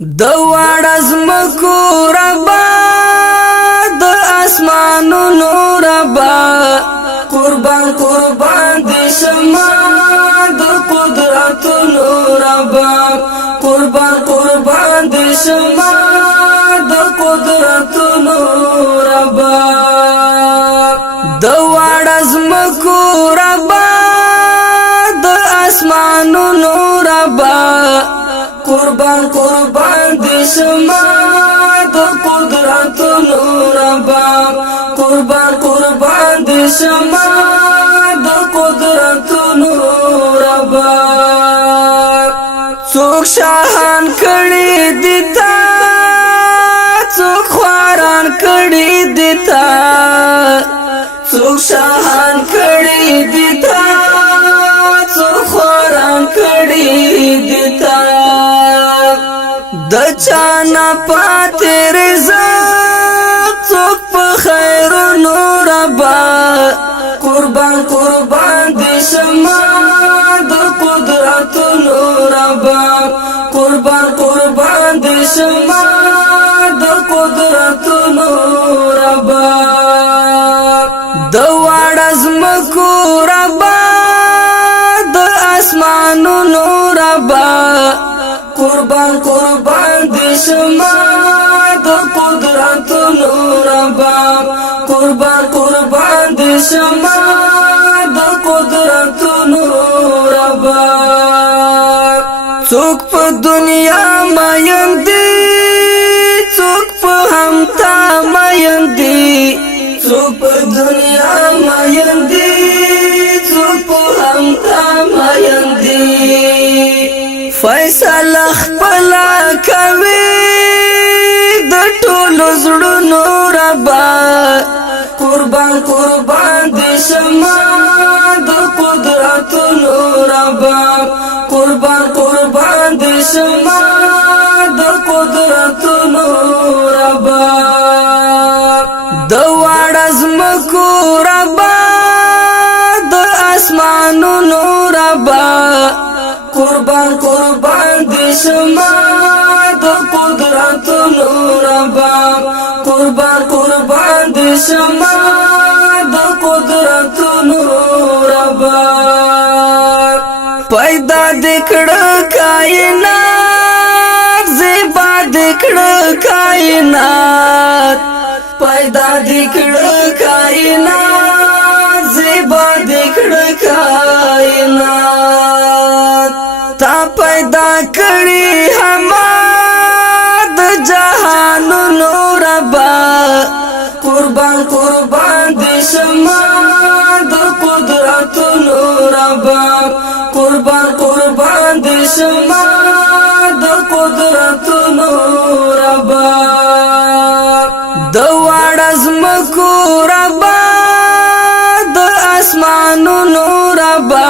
دوار ازمکو ربا د اسمانونو ربا قربان قربان دی شما د قدرتونو ربا قربان قربان دی شما د قدرتونو ربا دوار ازمکو ربا د اسمانونو ربا قربان قربان دی شما د قدرتونو ربا قربان قربان دی شما د قدرتونو ربا څوک شاهان کړي دي تا څوک خواران کړي دي تا څوک شاهان کړي دي تا څوک خواران کړي دي تا د چانا پاتې رزق څوک په خیر نور ربا قربان قربان دی شما د قدرتونو ربا قربان قربان دی شما د قدرتونو ربا د واړه ازمکو ربا د اسمانونو ربا قربان قربان دی شما د قدرتونو ربا قربان قربان دی شما د قدرتونو ربا څوک په دنیا مین دی څوک په همتا مین دی څوک په دنیا مین دی څوک په همتا مین دی فیصله خپل کوي د ټولو زړونو ربا قربان قربان دی شما د قدرتونو ربا قربان قربان دی شما د قدرتونو ربا د واړه ازمکو ربا د اسمانونو ربا قربان قربان دی شما د قدرتونو ربا قربان قربان دی شما د قدرتونو ربا پیدا دکړه کائنات زیبا دکړه کائنات پیدا دکړه کائنات زیبا دکړه کائنات تا پیدا کړی حماد جهانونو ربا قربان قربان دی شما د قدرتونو ربا قربان قربان دی شما د قدرتونو ربا د واړه ازمکو ربا د اسمانونو ربا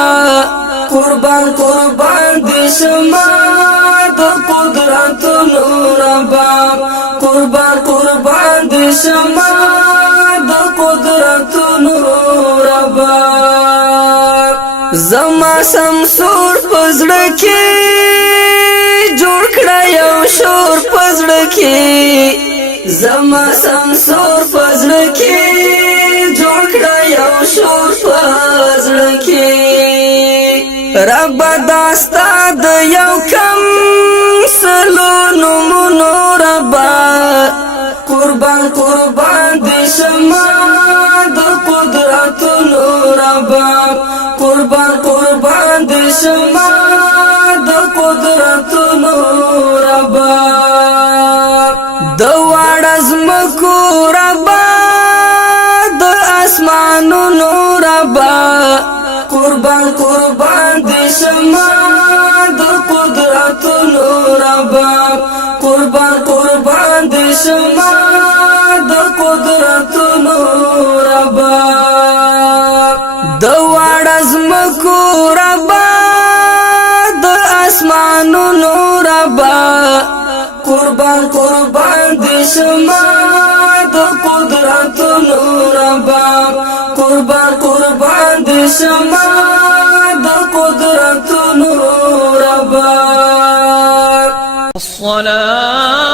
قربان قربان دی شما د قدرتونو ربا قربان قربان دی شما د قدرتونو ربا زما سمسور پزړه کې جوړ کړه یو شور پزړه کې زما سمسور پزړه کې جوړ کړه یو شور پزړه کې رب داستا د یو کم سلو نمونو ربا قربان قربان دی شما د قدرتونو ربا قربان قربان دی شما د قدرتونو ربا د واړه ازمکو ربا د اسمانونو ربا قربان قربان دی شما د قدرتونو ربا قربان قربان دی شما د قدرتونو ربا د واړه ازمکو ربا د اسمانونو ربا قربان قربان دی شما د قدرتونو ربا قربان قربان دی شما د قدرتونو ربا الصلاة الله